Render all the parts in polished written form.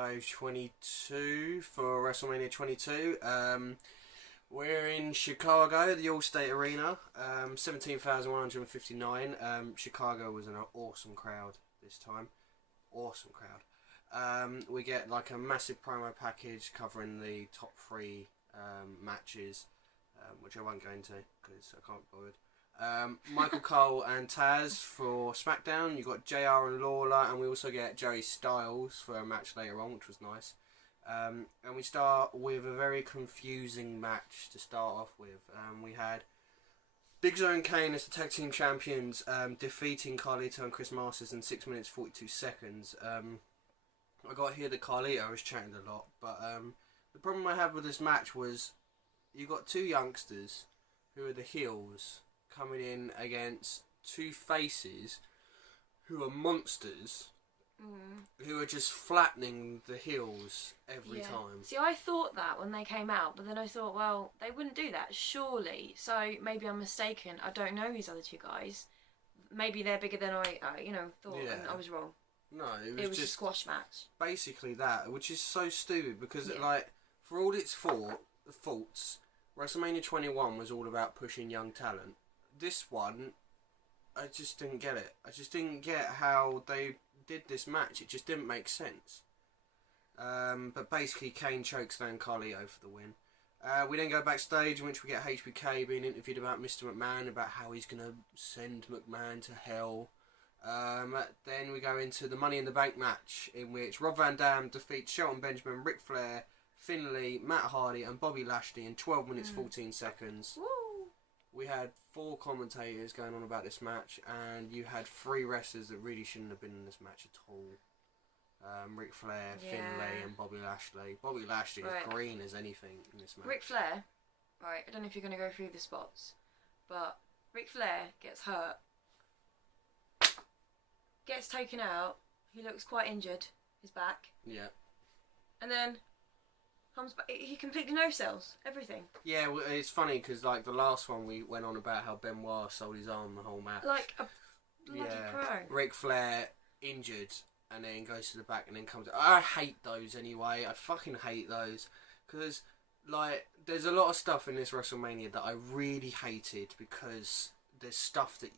episode 22 for Wrestlemania 22. We're in Chicago, the Allstate Arena, 17,159. Chicago was an awesome crowd this time. Awesome crowd. We get like a massive promo package covering the top three matches, which I won't go into because I can't be bothered. Michael Cole and Taz for SmackDown. You got JR and Lawler, and we also get Joey Styles for a match later on, which was nice. And we start with a very confusing match to start off with. We had Big Show and Kane as the tag team champions, defeating Carlito and Chris Masters in 6 minutes 42 seconds. I got here that Carlito was chatting a lot, but the problem I had with this match was you got two youngsters who are the heels coming in against two faces who are monsters, who are just flattening the heels every time. See, I thought that when they came out, but then I thought, well, they wouldn't do that, surely. So maybe I'm mistaken. I don't know these other two guys. Maybe they're bigger than I thought, and I was wrong. No, it was just a squash match. Basically that, which is so stupid because, for all its faults, WrestleMania 21 was all about pushing young talent. This one, I just didn't get it. I just didn't get how they did this match. It just didn't make sense. But basically, Kane chokes down Carlito for the win. We then go backstage in which we get HBK being interviewed about Mr. McMahon, about how he's going to send McMahon to hell. Then we go into the Money in the Bank match in which Rob Van Dam defeats Shelton Benjamin, Ric Flair, Finlay, Matt Hardy and Bobby Lashley in 12 minutes 14 seconds. Woo! We had 4 commentators going on about this match, and you had 3 wrestlers that really shouldn't have been in this match at all. Ric Flair, Finlay and Bobby Lashley. Bobby Lashley is green as anything in this match. Ric Flair, right, I don't know if you're going to go through the spots, but Ric Flair gets hurt, gets taken out, he looks quite injured, his back. Yeah. And then comes back, he completely no-sells everything. Yeah, well, it's funny because like the last one we went on about how Benoit sold his arm the whole match. Like a bloody pro. Ric Flair injured and then goes to the back and then comes... I hate those anyway. I fucking hate those. Because, like, there's a lot of stuff in this WrestleMania that I really hated because there's stuff that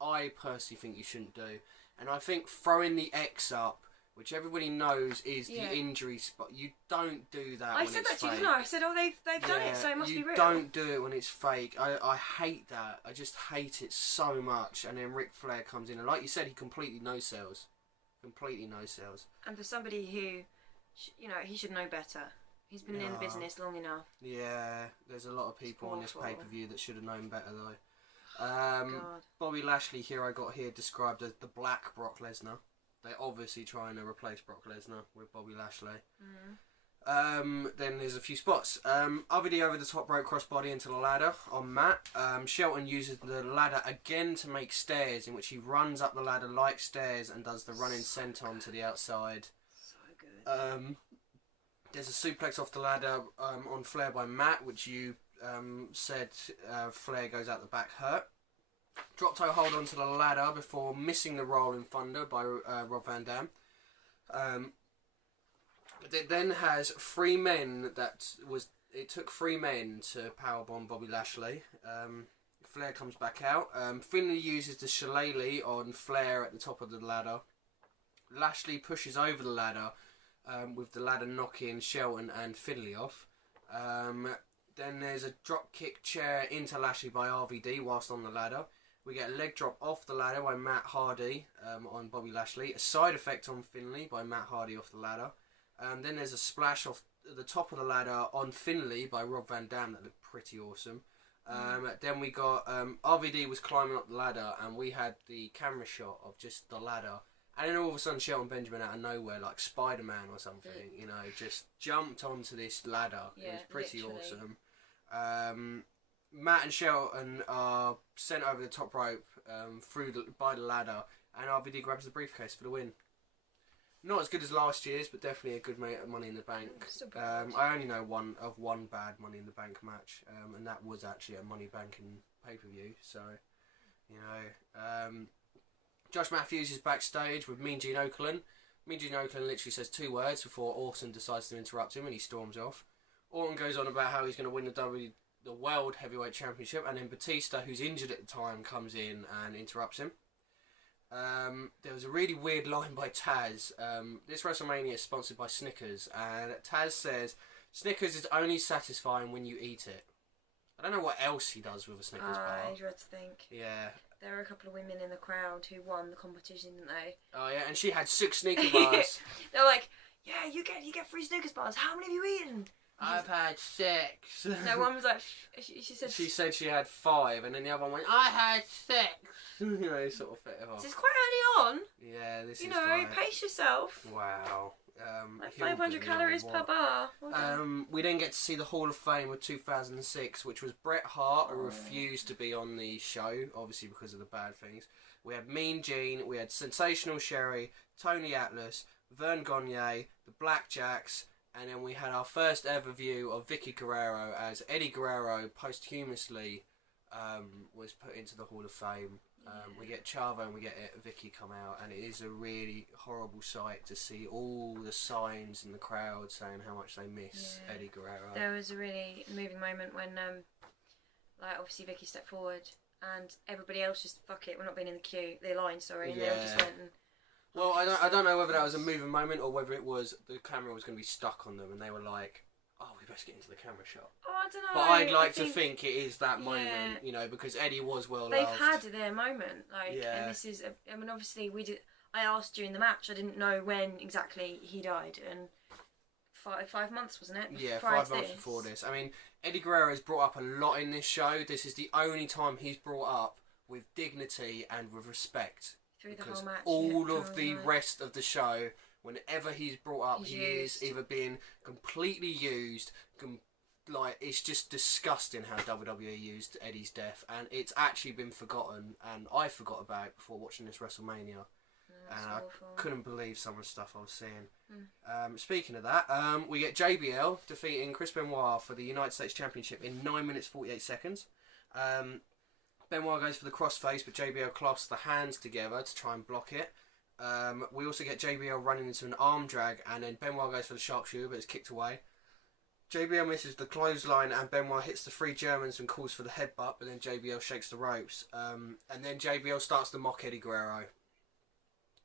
I personally think you shouldn't do. And I think throwing the X up, which everybody knows is the injury spot, you don't do that when it's fake. I said that to you, didn't I? I said, oh, they've done it, so it must be real. You don't do it when it's fake. I hate that. I just hate it so much. And then Ric Flair comes in, and like you said, he completely no-sells. Completely no-sells. And for somebody who, he should know better. He's been in the business long enough. Yeah, there's a lot of people on this pay-per-view that should have known better, though. Bobby Lashley here I got here described as the black Brock Lesnar. They're obviously trying to replace Brock Lesnar with Bobby Lashley. Then there's a few spots. RVD over the top rope crossbody into the ladder on Matt. Shelton uses the ladder again to make stairs, in which he runs up the ladder like stairs and does the running senton to the outside. So good. There's a suplex off the ladder on Flair by Matt, which you said Flair goes out the back hurt. Drop toe hold onto the ladder before missing the Rolling Thunder by Rob Van Dam. It then has 3 men it took 3 men to powerbomb Bobby Lashley. Flair comes back out. Finlay uses the shillelagh on Flair at the top of the ladder. Lashley pushes over the ladder with the ladder knocking Shelton and Finlay off. Then there's a drop kick chair into Lashley by RVD whilst on the ladder. We get a leg drop off the ladder by Matt Hardy on Bobby Lashley. A side effect on Finlay by Matt Hardy off the ladder. Then there's a splash off the top of the ladder on Finlay by Rob Van Dam that looked pretty awesome. Then we got RVD was climbing up the ladder and we had the camera shot of just the ladder. And then all of a sudden Shelton Benjamin out of nowhere, like Spider-Man or something, just jumped onto this ladder. Yeah, it was pretty awesome. Matt and Shelton are sent over the top rope by the ladder, and RVD grabs the briefcase for the win. Not as good as last year's, but definitely a good Money in the Bank. I only know one bad Money in the Bank match, and that was actually a Money Bank in pay-per-view. So, Josh Matthews is backstage with Mean Gene Okerlund. Miji Oakland literally says 2 words before Orton decides to interrupt him and he storms off. Orton goes on about how he's going to win the World Heavyweight Championship, and then Batista, who's injured at the time, comes in and interrupts him. There was a really weird line by Taz. This WrestleMania is sponsored by Snickers, and Taz says, Snickers is only satisfying when you eat it. I don't know what else he does with a Snickers bar. I dread to think. Yeah. There were a couple of women in the crowd who won the competition, didn't they? Oh yeah, and she had 6 Snickers bars. They're like, yeah, you get 3 Snickers bars. How many have you eaten? I've had 6. No, one was like, she said she had 5, and then the other one went, I had 6. You know, sort of fit it off. This is quite early on. Yeah, this you is know, like, pace yourself. Wow. Like 500 calories per bar. We then get to see the Hall of Fame of 2006, which was Bret Hart, who refused to be on the show, obviously because of the bad things. We had Mean Gene, we had Sensational Sherry, Tony Atlas, Vern Gagne, the Blackjacks, and then we had our first ever view of Vicky Guerrero as Eddie Guerrero posthumously was put into the Hall of Fame. We get Chavo and we get Vicky come out, and it is a really horrible sight to see all the signs in the crowd saying how much they miss Eddie Guerrero. There was a really moving moment when, like, obviously Vicky stepped forward and everybody else just, fuck it, we're not being in the queue, the line, sorry, and they all just went and... Well, I don't know whether that was a moving moment or whether it was the camera was going to be stuck on them and they were like, oh, we best get into the camera shot. Oh, I don't know. But I'd like to think it is that moment, you know, because Eddie was well loved. They've had their moment, like, and this is, I mean, obviously I asked during the match, I didn't know when exactly he died, and 5 months, wasn't it? Yeah, 5 months before this. I mean, Eddie Guerrero has brought up a lot in this show. This is the only time he's brought up with dignity and with respect. Through the whole match. All of the rest of the show, whenever he's brought up, he is either being completely used, like, it's just disgusting how WWE used Eddie's death, and it's actually been forgotten, and I forgot about it before watching this WrestleMania. And I couldn't believe some of the stuff I was seeing. Speaking of that, we get JBL defeating Chris Benoit for the United States Championship in 9 minutes 48 seconds. Benoit goes for the crossface, but JBL clasps the hands together to try and block it. We also get JBL running into an arm drag, and then Benoit goes for the sharpshooter, but it's kicked away. JBL misses the clothesline, and Benoit hits the 3 Germans and calls for the headbutt, but then JBL shakes the ropes. And then JBL starts to mock Eddie Guerrero.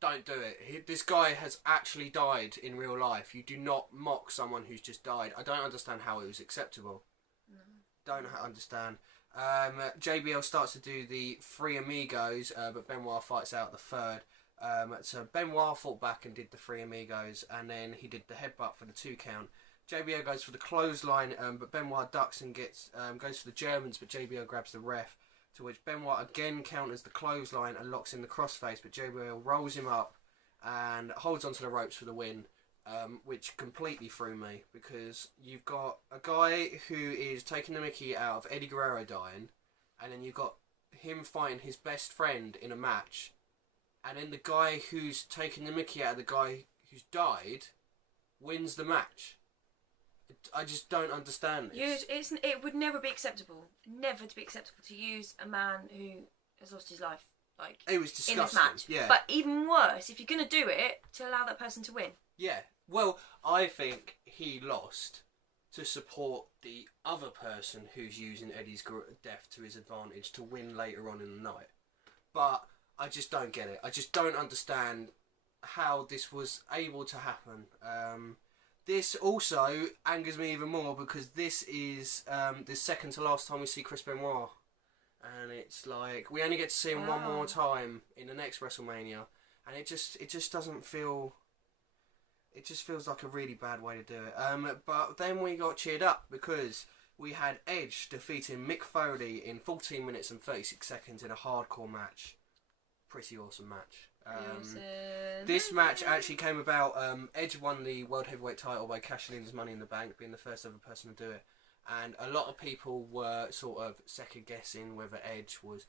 Don't do it. This guy has actually died in real life. You do not mock someone who's just died. I don't understand how it was acceptable. No. Don't understand. JBL starts to do the 3 Amigos, but Benoit fights out the 3rd. So Benoit fought back and did the 3 Amigos, and then he did the headbutt for the 2 count. JBL goes for the clothesline, but Benoit ducks and goes for the Germans, but JBL grabs the ref. To which Benoit again counters the clothesline and locks in the crossface, but JBL rolls him up and holds onto the ropes for the win, which completely threw me, because you've got a guy who is taking the mickey out of Eddie Guerrero dying, and then you've got him fighting his best friend in a match, and then the guy who's taking the mickey out of the guy who's died wins the match. I just don't understand this. It would never be acceptable. Never to be acceptable to use a man who has lost his life, like, it was disgusting, in this match. Yeah. But even worse, if you're going to do it, to allow that person to win. Yeah. Well, I think he lost to support the other person who's using Eddie's death to his advantage to win later on in the night. But I just don't get it. I just don't understand how this was able to happen. This also angers me even more because this is the second to last time we see Chris Benoit. And it's like, we only get to see him one more time in the next WrestleMania. And it just doesn't feel... It just feels like a really bad way to do it. But then we got cheered up because we had Edge defeating Mick Foley in 14 minutes and 36 seconds in a hardcore match. Pretty awesome match. This match actually came about, Edge won the World Heavyweight title by cashing in his Money in the Bank, being the first ever person to do it, and a lot of people were sort of second guessing whether Edge was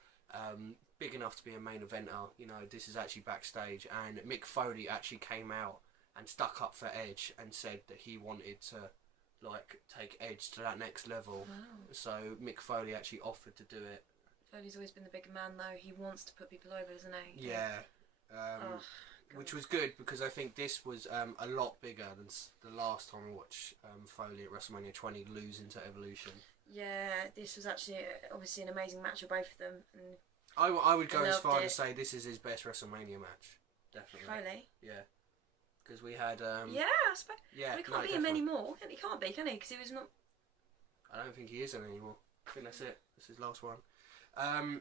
big enough to be a main eventer. You know, this is actually backstage, and Mick Foley actually came out and stuck up for Edge and said that he wanted to, like, take Edge to that next level. So Mick Foley actually offered to do it. Foley's always been the bigger man, though. He wants to put people over, doesn't he? Yeah. which was good because I think this was a lot bigger than the last time we watched Foley at WrestleMania 20 lose into Evolution. Yeah, this was actually obviously an amazing match of both of them. And I would go as far it. to say this is his best WrestleMania match. Definitely. Foley? Yeah. Because we had... yeah, I suppose. Yeah, well, he can't be him anymore. He can't be, can he? Because he was not... I don't think he is anymore. I think that's it. That's his last one.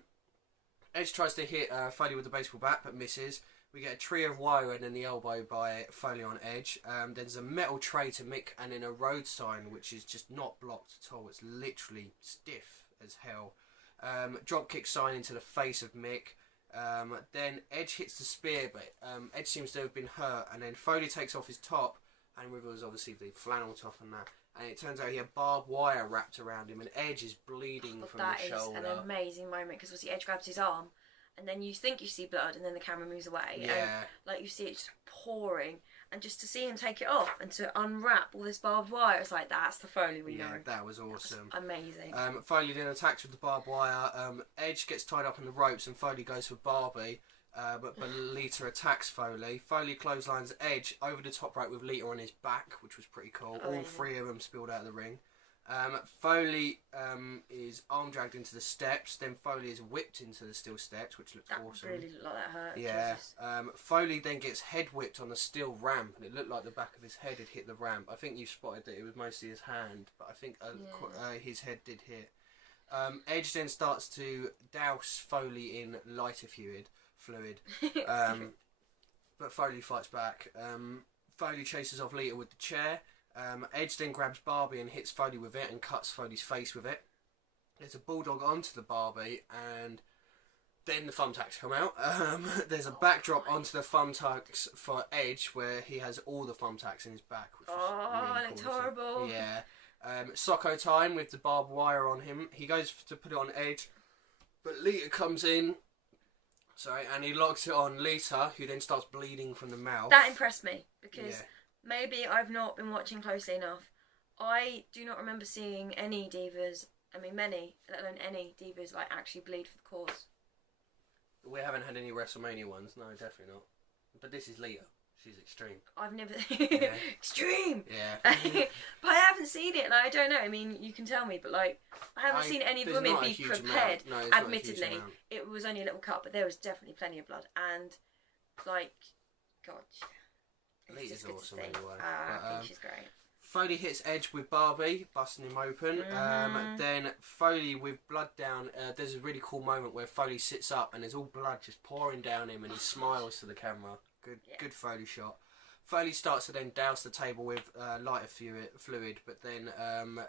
Edge tries to hit Foley with the baseball bat, but misses. We get a tree of wire and then the elbow by Foley on Edge. There's a metal tray to Mick and then a road sign, which is just not blocked at all. It's literally stiff as hell. Dropkick sign into the face of Mick. Then Edge hits the spear, but Edge seems to have been hurt. And then Foley takes off his top and reveals obviously the flannel top and that. And it turns out he had barbed wire wrapped around him and Edge is bleeding from the shoulder. That is an amazing moment because obviously Edge grabs his arm and then you think you see blood and then the camera moves away. Yeah. And like you see it just pouring and just to see him take it off and to unwrap all this barbed wire, it's like that's the Foley we know. Yeah, that was awesome. That was amazing. Foley then attacks with the barbed wire. Edge gets tied up in the ropes and Foley goes for Barbie. But Lita attacks Foley. Foley clotheslines Edge over the top rope with Lita on his back, which was pretty cool. All three of them spilled out of the ring. Foley is arm dragged into the steps. Then Foley is whipped into the steel steps, which looks awesome. That really looked like that hurt. Yeah. Foley then gets head whipped on the steel ramp, and it looked like the back of his head had hit the ramp. I think you spotted that it was mostly his hand, but I think his head did hit. Edge then starts to douse Foley in lighter fluid. But Foley fights back. Foley chases off Lita with the chair. Edge then grabs Barbie and hits Foley with it and cuts Foley's face with it. There's a bulldog onto the Barbie and then the thumbtacks come out. There's a backdrop onto the thumbtacks for Edge where he has all the thumbtacks in his back. Which really it's cool. horrible. Yeah. Socko time with the barbed wire on him. He goes to put it on Edge, but Lita comes in. Sorry, and he locks it on Lita, who then starts bleeding from the mouth. That impressed me because maybe I've not been watching closely enough. I do not remember seeing any divas. I mean, many, let alone any divas, like actually bleed for the cause. We haven't had any WrestleMania ones. No, definitely not. But this is Lita. She's extreme. I've never... Extreme! Yeah. But I haven't seen it. Like, I don't know. I mean, you can tell me, but like, I haven't seen any women be prepared. No, admittedly, it was only a little cut, but there was definitely plenty of blood. And, like, God. Lita's awesome anyway. I think she's great. Foley hits Edge with Barbie, busting him open. Then Foley with blood down. There's a really cool moment where Foley sits up and there's all blood just pouring down him and he smiles to the camera. Good Foley shot. Foley starts to then douse the table with lighter fluid, but then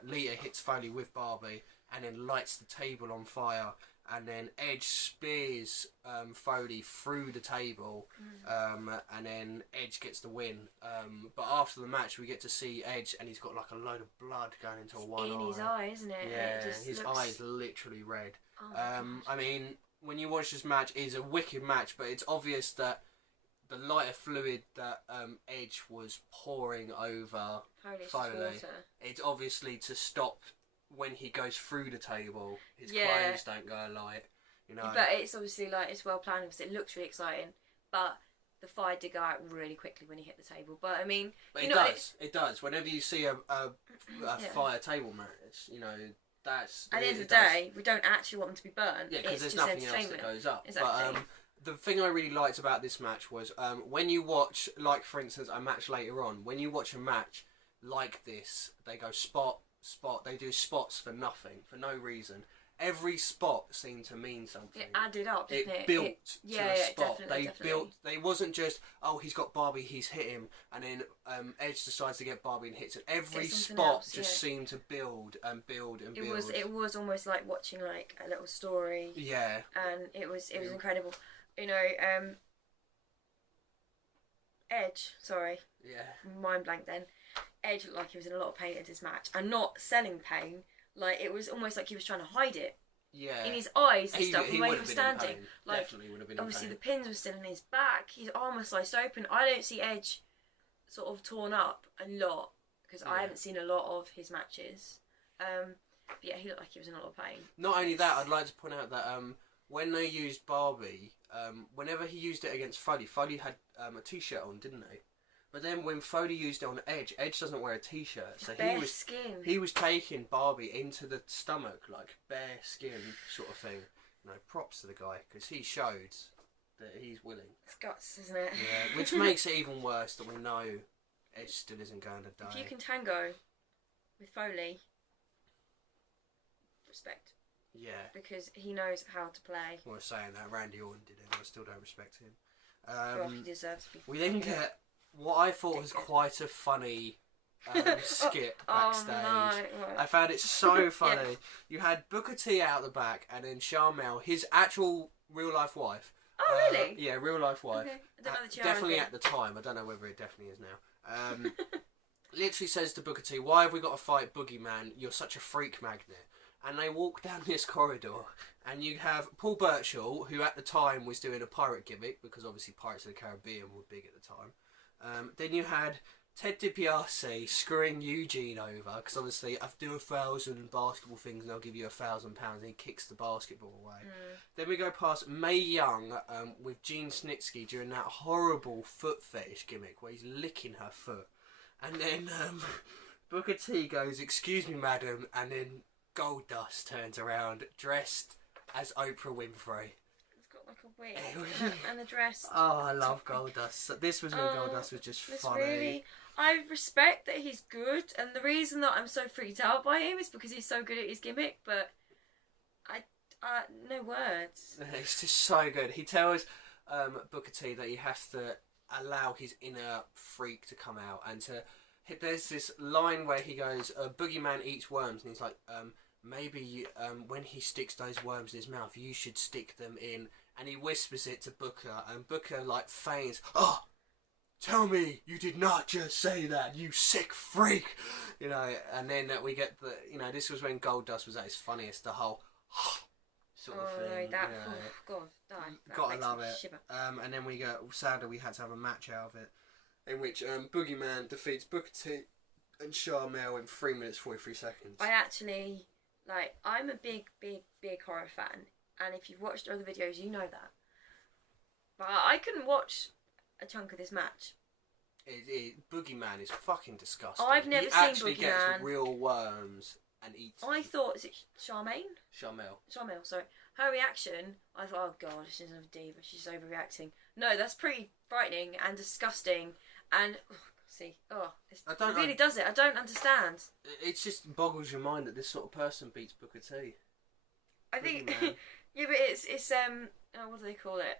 Lita hits Foley with Barbie and then lights the table on fire. And then Edge spears Foley through the table, and then Edge gets the win. But after the match, we get to see Edge, and he's got like a load of blood going into one eye. In his eye, isn't it? Yeah, his eye is literally red. Oh I mean, when you watch this match, it's a wicked match, but it's obvious that the lighter fluid that Edge was pouring over Foley, it's obviously to stop when he goes through the table, his clothes don't go light, you know. But it's obviously like it's well planned because it looks really exciting. But the fire did go out really quickly when he hit the table. But I mean, but it does. Whenever you see a fire table match, you know that's at the end of the day, we don't actually want them to be burnt. Yeah, because there's nothing else that goes up. Exactly. But the thing I really liked about this match was when you watch, like for instance, a match later on. When you watch a match like this, they go spot. They do spots for nothing, for no reason. Every spot seemed to mean something. It added up, didn't it? It built to a spot. Definitely. They wasn't just, oh, he's got Barbie, he's hit him, and then Edge decides to get Barbie and hits it. Every spot just seemed to build and build and build. It was almost like watching like a little story. Yeah. And it was incredible. You know, Edge. Sorry. Yeah. Mind blank then. Edge looked like he was in a lot of pain at this match and not selling pain. Like it was almost like he was trying to hide it. Yeah. In his eyes and stuff, the way he was standing. Like definitely would have been. Obviously, the pins were still in his back. His arm was sliced open. I don't see Edge sort of torn up a lot because I haven't seen a lot of his matches. But yeah, he looked like he was in a lot of pain. Not only that, I'd like to point out that when they used Barbie, whenever he used it against Foley had a t-shirt on, didn't he? But then when Foley used it on Edge doesn't wear a t-shirt, so he was taking Barbie into the stomach, like bare skin sort of thing. Props to the guy, because he showed that he's willing. It's guts, isn't it? Yeah, which makes it even worse that we know Edge still isn't going to die. If you can tango with Foley, respect. Yeah. Because he knows how to play. Well, saying that, Randy Orton did it, I still don't respect him. He deserves to be. We then get what I thought was quite a funny skit backstage. No. I found it so funny. Yeah. You had Booker T out the back, and then Sharmell, his actual real life wife. Oh, really? Yeah, real life wife. Okay. I don't know the definitely at the time. I don't know whether it definitely is now. Literally says to Booker T, "Why have we got to fight Boogeyman? You're such a freak magnet." And they walk down this corridor, and you have Paul Burchill, who at the time was doing a pirate gimmick, because obviously Pirates of the Caribbean were big at the time. Then you had Ted DiBiase screwing Eugene over, because obviously I've done 1,000 basketball things and I'll give you £1,000, and he kicks the basketball away. Then we go past Mae Young with Gene Snitsky during that horrible foot fetish gimmick where he's licking her foot. And then Booker T goes, "Excuse me, madam," and then Goldust turns around dressed as Oprah Winfrey. It's got like a wig and a dress. Oh, I love Goldust. This was when Goldust was just funny. Really, I respect that he's good, and the reason that I'm so freaked out by him is because he's so good at his gimmick, but no words. It's just so good. He tells Booker T that he has to allow his inner freak to come out, and there's this line where he goes, "Boogeyman eats worms," and he's like, maybe when he sticks those worms in his mouth, you should stick them in. And he whispers it to Booker, and Booker feigns, "Oh, tell me you did not just say that, you sick freak," And then we get this was when Goldust was at his funniest, the whole sort of thing. God, gotta love it. Shiver. And then sadly we had to have a match out of it, in which Boogeyman defeats Booker T and Sharmell in 3 minutes 43 seconds. I'm a big horror fan, and if you've watched other videos, you know that. But I couldn't watch a chunk of this match. Boogeyman is fucking disgusting. I've never seen Boogeyman. He actually gets real worms and eats them. I thought, is it Charmaine? Sharmell, sorry. Her reaction, I thought, oh god, she's a diva, she's overreacting. No, that's pretty frightening and disgusting, and it really does it. I don't understand. It just boggles your mind that this sort of person beats Booker T. I think, yeah, but it's what do they call it?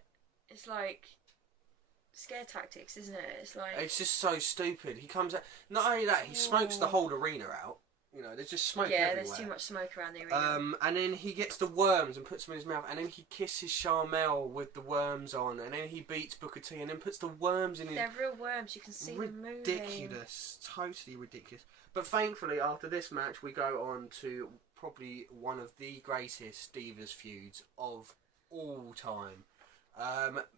It's like scare tactics, isn't it? It's just so stupid. He comes out. Not only that, he smokes the whole arena out. There's just smoke everywhere. Yeah, there's too much smoke around the arena. And then he gets the worms and puts them in his mouth, and then he kisses Sharmell with the worms on, and then he beats Booker T, and then puts the worms in his... They're real worms, you can see them moving. Ridiculous. Totally ridiculous. But thankfully, after this match, we go on to probably one of the greatest Divas feuds of all time.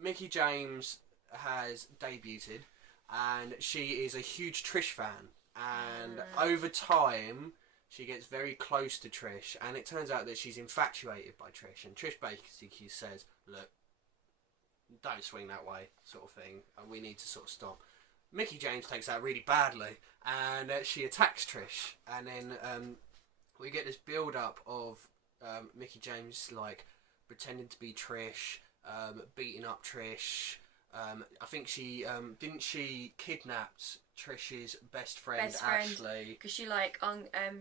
Mickie James has debuted, and she is a huge Trish fan. And over time, she gets very close to Trish, and it turns out that she's infatuated by Trish. And Trish basically says, "Look, don't swing that way," sort of thing. We need to sort of stop. Mickie James takes that really badly, and she attacks Trish. And then we get this build-up of Mickie James pretending to be Trish, beating up Trish. I think she didn't she kidnapped Trish's best friend Ashley, because she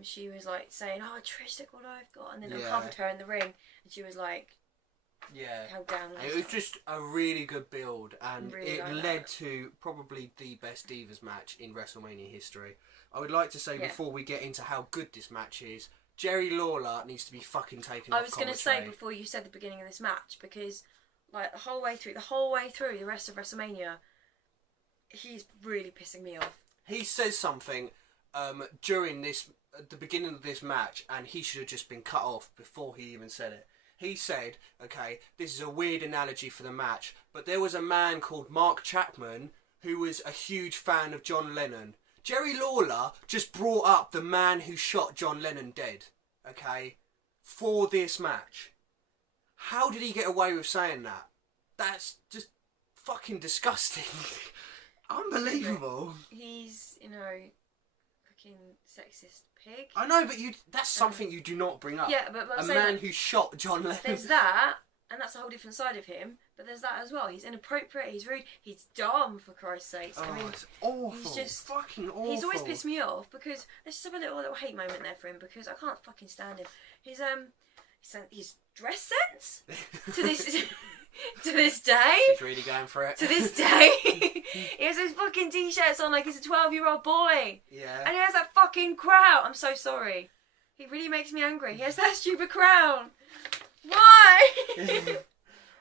she was saying, "Oh, Trish, look what I've got," and then uncovered her in the ring, and she was held down. It was just a really good build, and really led to probably the best Divas match in WrestleMania history. I would like to say before we get into how good this match is, Jerry Lawler needs to be fucking taken off commentary. I was going to say before you said the beginning of this match, because the whole way through the rest of WrestleMania, he's really pissing me off. He says something during the beginning of this match, and he should have just been cut off before he even said it. He said, "Okay, this is a weird analogy for the match, but there was a man called Mark Chapman who was a huge fan of John Lennon." Jerry Lawler just brought up the man who shot John Lennon dead, okay, for this match. How did he get away with saying that? That's just fucking disgusting. Unbelievable. He's, fucking sexist pig. I know, but that's something you do not bring up. Yeah, but a man who shot John Lennon. There's that, and that's a whole different side of him. But there's that as well. He's inappropriate. He's rude. He's dumb, for Christ's sakes. I mean, it's awful. He's just fucking awful. He's always pissed me off because let's just have a little hate moment there for him because I can't fucking stand him. His dress sense to this day. He's really going for it. To this day, he has those fucking t-shirts on like he's a 12-year-old boy. Yeah. And he has that fucking crown. I'm so sorry. He really makes me angry. He has that stupid crown. Why?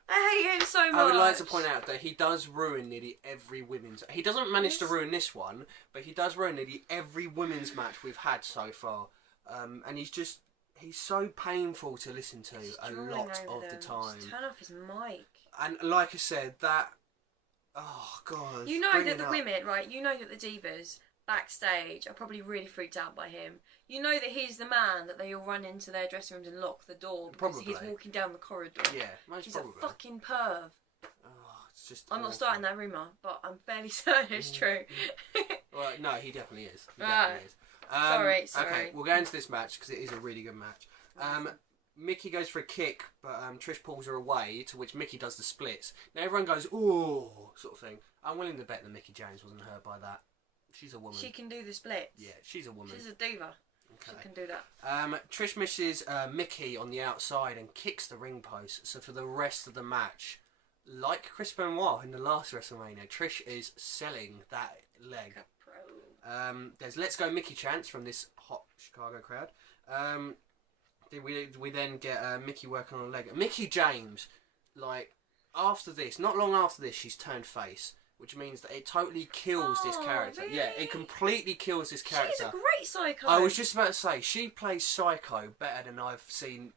I hate him so much. I would like to point out that he does ruin nearly every women's... He doesn't manage to ruin this one, but he does ruin nearly every women's match we've had so far. And he's so painful to listen to a lot of the time. Just turn off his mic. And like I said, that... Oh, God. You know that the women, right, you know that the divas backstage are probably really freaked out by him. You know that he's the man that they all run into their dressing rooms and lock the door because he's walking down the corridor. Yeah, most he's probably. He's a fucking perv. Oh, it's just I'm not starting that rumour, but I'm fairly certain it's true. Well, no, he definitely is. He definitely is. Sorry. Okay, we'll go into this match because it is a really good match. Mickey goes for a kick, but Trish pulls her away, to which Mickey does the splits. Now everyone goes, ooh, sort of thing. I'm willing to bet that Mickey James wasn't hurt by that. She's a woman. She can do the splits. Yeah, she's a woman. She's a diva. Okay. She can do that. Trish misses Mickey on the outside and kicks the ring post. So for the rest of the match, like Chris Benoit in the last WrestleMania, Trish is selling that leg. There's "Let's Go Mickey" chants from this hot Chicago crowd. We then get Mickey working on a leg. Mickey James, like after this, not long after this, she's turned face. Which means that it totally kills this character. Really? Yeah, it completely kills this character. She's a great Psycho. I was just about to say, she plays Psycho better than I've seen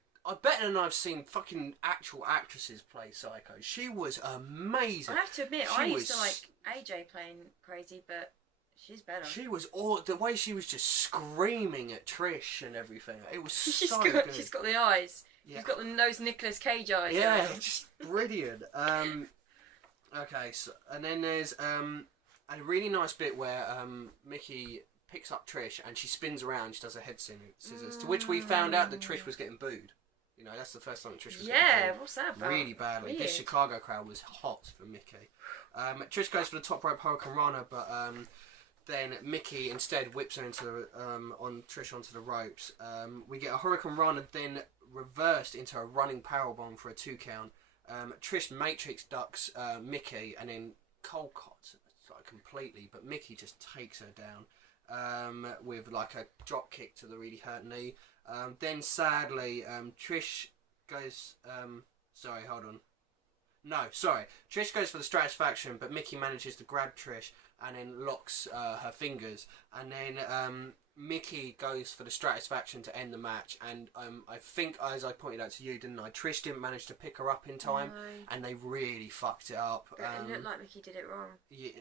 fucking actual actresses play Psycho. She was amazing. I have to admit, I used to like AJ playing crazy, but she's better. She was the way she was just screaming at Trish and everything. It was so good. She's got the eyes. Yeah. She's got those Nicolas Cage eyes. Yeah, just brilliant. Okay, so, and then there's a really nice bit where Mickey picks up Trish and she spins around. She does a head scissors, to which we found out that Trish was getting booed. You know, that's the first time that Trish was getting booed. What's that about? Really badly. Weird. This Chicago crowd was hot for Mickey. Trish goes for the top rope Hurricane Rana, but then Mickey instead whips her into on Trish onto the ropes. We get a Hurricane Rana, then reversed into a running powerbomb for a 2 count. Trish Matrix ducks Mickey and then cold cuts like completely, but Mickey just takes her down with like a drop kick to the really hurt knee. Then sadly, Trish goes. Trish goes for the Stratisfaction, but Mickey manages to grab Trish and then locks her fingers, and then Mickey goes for the Stratisfaction to end the match, and I think, as I pointed out to you, didn't I? Trish didn't manage to pick her up in time, and they really fucked it up. But it looked like Mickey did it wrong. Yeah,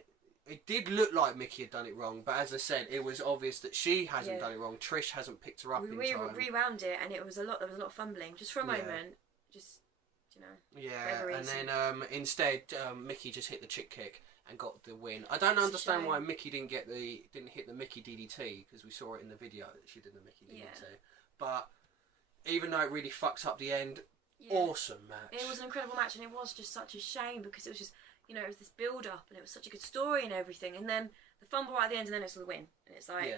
it did look like Mickey had done it wrong, but as I said, it was obvious that she hasn't done it wrong. Trish hasn't picked her up in time. We rewound it, and there was a lot of fumbling, just for a moment, just, Yeah, and then instead, Mickey just hit the chick kick and got the win. I don't understand why Mickey didn't hit the Mickey DDT, because we saw it in the video that she did the Mickey DDT. But even though it really fucks up the end, awesome match. It was an incredible match, and it was just such a shame because it was just, it was this build up and it was such a good story and everything, and then the fumble right at the end, and then it's the win, and it's like,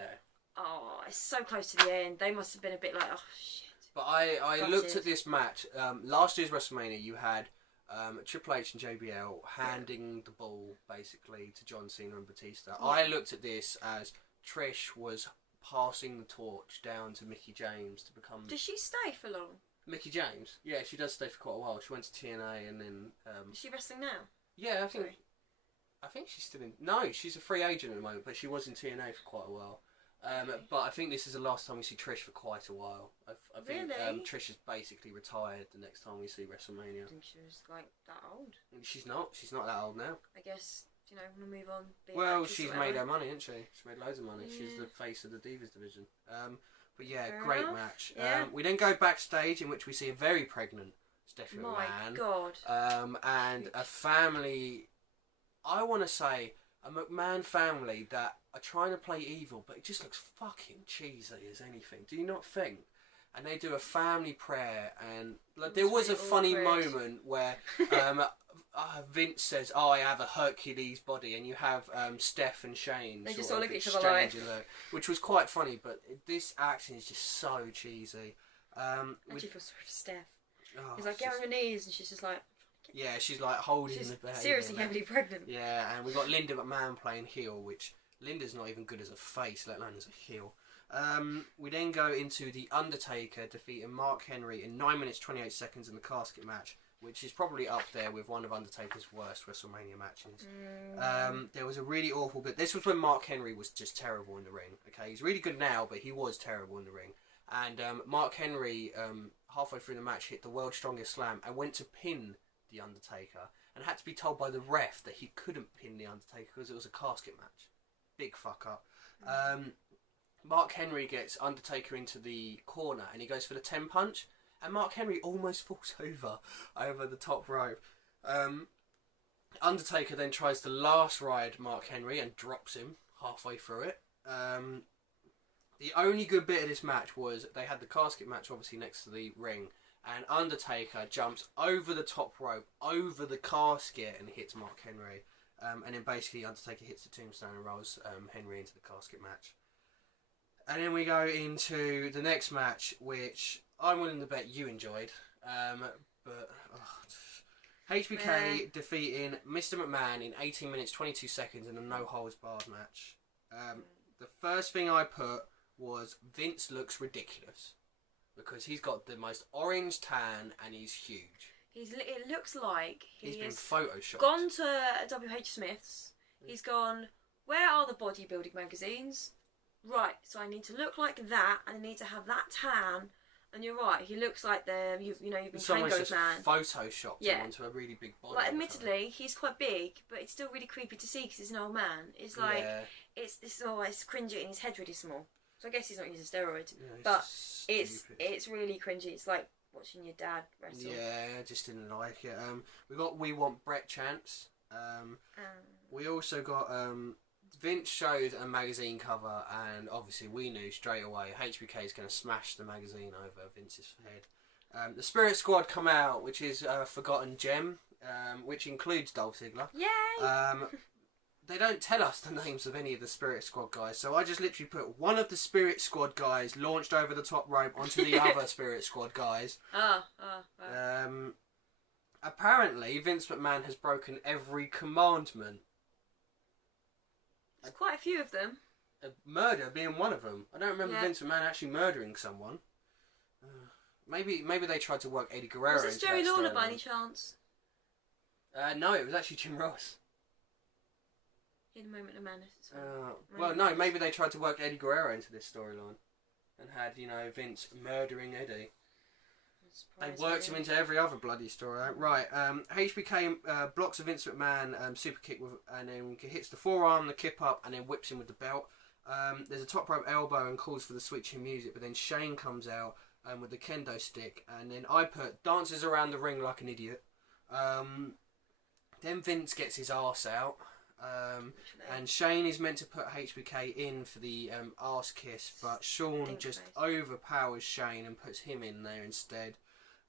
oh, it's so close to the end. They must have been a bit like, oh shit. But I looked at this match. Last year's WrestleMania, you had Triple H and JBL handing the ball basically to John Cena and Batista. Yeah. I looked at this as Trish was passing the torch down to Mickey James to become. Does she stay for long? Mickey James, yeah, she does stay for quite a while. She went to TNA and then. Is she wrestling now? Yeah, I think she's still in. No, she's a free agent at the moment, but she was in TNA for quite a while. But I think this is the last time we see Trish for quite a while. I think Trish is basically retired the next time we see WrestleMania. I think she was like that old. She's not that old now. I guess, we'll move on. Well, she's made her money, hasn't she? She's made loads of money. Yeah. She's the face of the Divas division. But yeah, great match. Yeah. We then go backstage, in which we see a very pregnant Stephanie My McMahon. God. And a family, I want to say, a McMahon family that are trying to play evil, but it just looks fucking cheesy as anything. Do you not think? And they do a family prayer, and like, there was really a funny awkward. moment where Vince says, "Oh, I have a Hercules body," and you have Steph and Shane. They just sort all of look at each other like... exchange a look, which was quite funny. But this acting is just so cheesy. I actually feel sorry for Steph. Oh, He's like, get on your knees, and she's just like... Yeah, she's like holding She's the baby. seriously heavily pregnant. Yeah, and we got Linda McMahon playing heel, which Linda's not even good as a face, let alone as a heel. We then go into The Undertaker defeating Mark Henry in 9 minutes 28 seconds in the casket match, which is probably up there with one of Undertaker's worst WrestleMania matches. There was a really awful bit. This was when Mark Henry was just terrible in the ring. Okay, he's really good now, but he was terrible in the ring. And Mark Henry, halfway through the match, hit the World's Strongest Slam and went to pin The Undertaker, and had to be told by the ref that he couldn't pin The Undertaker because it was a casket match. Big fuck up. Mark Henry gets Undertaker into the corner, and he goes for the 10 punch, and Mark Henry almost falls over the top rope. Undertaker then tries to last ride Mark Henry and drops him halfway through it. The only good bit of this match was they had the casket match obviously next to the ring, and Undertaker jumps over the top rope, over the casket, and hits Mark Henry. And then basically Undertaker hits the tombstone and rolls Henry into the casket match. And then we go into the next match, which I'm willing to bet you enjoyed. HBK defeating Mr. McMahon in 18 minutes 22 seconds in a no-holds-barred match. The first thing I put was Vince looks ridiculous. Because he's got the most orange tan and he's huge. It looks like he's been photoshopped. Gone to WH Smith's. He's gone, where are the bodybuilding magazines? Right, so I need to look like that, and I need to have that tan. And you're right, he looks like you've been Kango's man. Photoshopped him onto a really big body. Like, admittedly, he's quite big, but it's still really creepy to see because he's an old man. It's like, it's cringy and his head's really small. So I guess he's not using steroids, but it's really cringy. It's like watching your dad wrestle. Yeah, I just didn't like it. We want Brett chants. We also got Vince showed a magazine cover, and obviously we knew straight away HBK is going to smash the magazine over Vince's head. The Spirit Squad come out, which is a forgotten gem, which includes Dolph Ziggler. Yay! They don't tell us the names of any of the Spirit Squad guys, so I just literally put one of the Spirit Squad guys launched over the top rope onto the other Spirit Squad guys. Apparently, Vince McMahon has broken every commandment. There's quite a few of them. Murder being one of them. I don't remember Vince McMahon actually murdering someone. Maybe they tried to work Eddie Guerrero. Was this Jerry Lawler by any chance? No, it was actually Jim Ross. In a moment of madness. Well, no, maybe they tried to work Eddie Guerrero into this storyline and had, Vince murdering Eddie. They worked him into every other bloody story. Right, HBK blocks a Vince McMahon super kick and then hits the forearm, the kip up, and then whips him with the belt. There's a top rope elbow and calls for the switching music, but then Shane comes out with the kendo stick, and then I put dances around the ring like an idiot. Then Vince gets his arse out. And Shane is meant to put HBK in for the arse kiss, but Sean just overpowers Shane and puts him in there instead.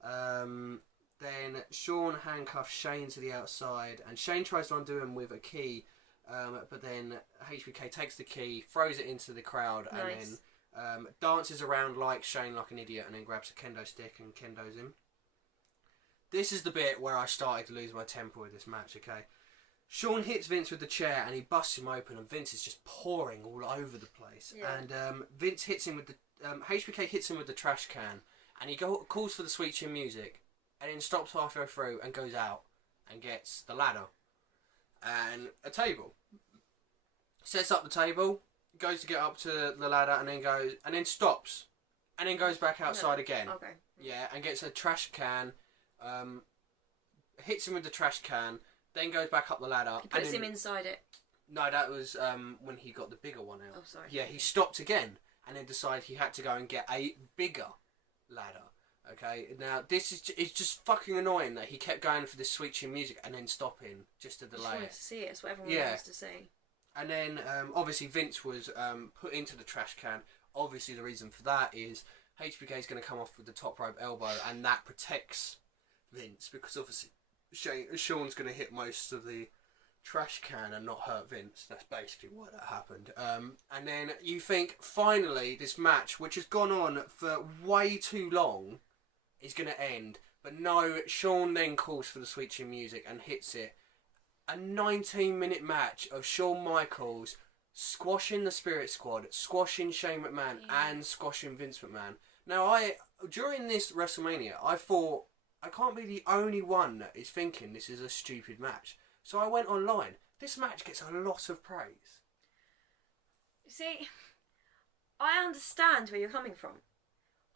Then Sean handcuffs Shane to the outside, and Shane tries to undo him with a key, but then HBK takes the key, throws it into the crowd, and then dances around like Shane like an idiot, and then grabs a kendo stick and kendos him. This is the bit where I started to lose my temper with this match, okay? Sean hits Vince with the chair and he busts him open, and Vince is just pouring all over the place. And Vince hits him with the HBK hits him with the trash can, and he calls for the sweet chin music, and then stops halfway through and goes out and gets the ladder and a table. Sets up the table, goes to get up to the ladder, and then stops, and then goes back outside again. Okay. Yeah, and gets a trash can. Hits him with the trash can. Then goes back up the ladder. He puts him inside it. No, that was when he got the bigger one out. Oh, sorry. Yeah, he stopped again and then decided he had to go and get a bigger ladder. Okay, now this is it's just fucking annoying that he kept going for this switching music and then stopping just to delay just wanted it. to see it. It's what everyone wants to see. And then obviously Vince was put into the trash can. Obviously the reason for that is HBK is going to come off with the top rope elbow, and that protects Vince because obviously Shawn's going to hit most of the trash can and not hurt Vince. That's basically why that happened. And then you think finally this match, which has gone on for way too long, is going to end. But no, Shawn then calls for the switching music and hits it. A 19-minute match of Shawn Michaels squashing the Spirit Squad, squashing Shane McMahon, and squashing Vince McMahon. Now, during this WrestleMania, I thought, I can't be the only one that is thinking this is a stupid match. So I went online. This match gets a lot of praise. See, I understand where you're coming from.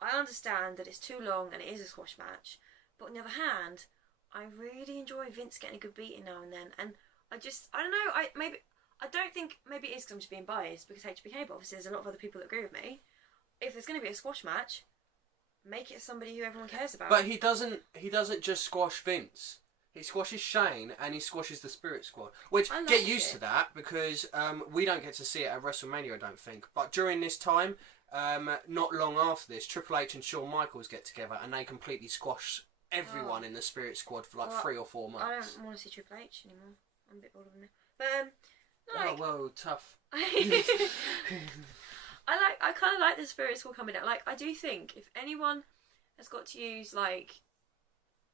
I understand that it's too long and it is a squash match. But on the other hand, I really enjoy Vince getting a good beating now and then. And I don't know, I don't think, maybe it is because I'm just being biased because HBK, but obviously there's a lot of other people that agree with me. If there's going to be a squash match, make it somebody who everyone cares about. But he doesn't just squash Vince. He squashes Shane and he squashes the Spirit Squad. Which, get used to that because we don't get to see it at WrestleMania, I don't think. But during this time, not long after this, Triple H and Shawn Michaels get together and they completely squash everyone in the Spirit Squad for 3 or 4 months. I don't want to see Triple H anymore. I'm a bit bored of him now. But, well, tough. I kind of like the Spirit Squad coming out. Like, I do think if anyone has got to use, like,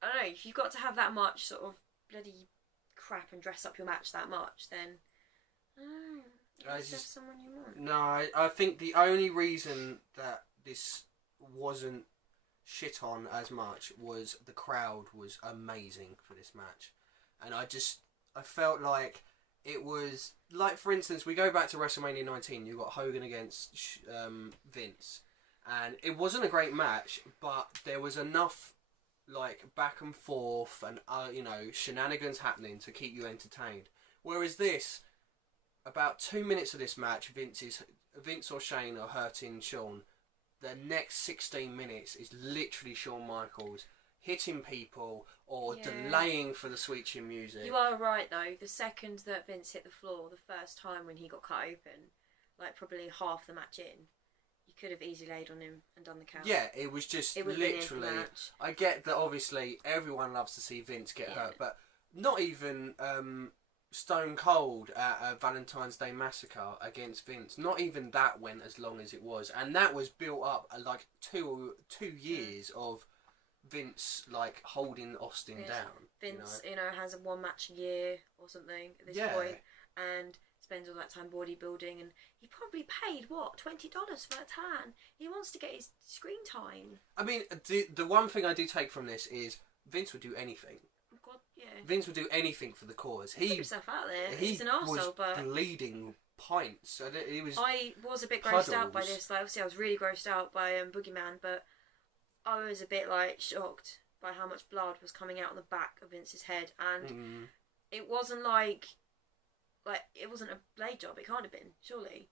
I don't know, if you've got to have that much sort of bloody crap and dress up your match that much, then I don't know, you just have someone you want. No, I think the only reason that this wasn't shit on as much was the crowd was amazing for this match. And I felt like it was, like for instance, we go back to WrestleMania 19, you got Hogan against Vince. And it wasn't a great match, but there was enough like back and forth and shenanigans happening to keep you entertained. Whereas this, about 2 minutes of this match, Vince or Shane are hurting Shawn. The next 16 minutes is literally Shawn Michaels hitting people or delaying for the switching music. You are right though. The second that Vince hit the floor, the first time when he got cut open, like probably half the match in, you could have easily laid on him and done the count. Yeah, it was just literally. I get that obviously everyone loves to see Vince get hurt, but not even Stone Cold at a Valentine's Day Massacre against Vince. Not even that went as long as it was, and that was built up like two years of Vince like holding Austin down. Vince, has a 1 match a year or something at this point, and spends all that time bodybuilding, and he probably paid what $20 for that tan. He wants to get his screen time. I mean, the one thing I do take from this is Vince would do anything. God, yeah. Vince would do anything for the cause. He put himself out there. He's an arsehole, but bleeding pints. I was a bit grossed out by this. Like, obviously, I was really grossed out by Boogeyman, but I was a bit like shocked by how much blood was coming out on the back of Vince's head, and it wasn't like it wasn't a blade job. It can't have been, surely.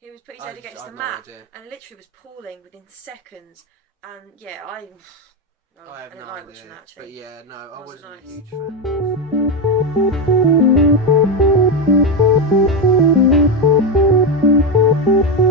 He was putting his head against the mat and literally was pooling within seconds. And yeah, I didn't like watching that actually. But yeah, no, I wasn't nice. a huge fan.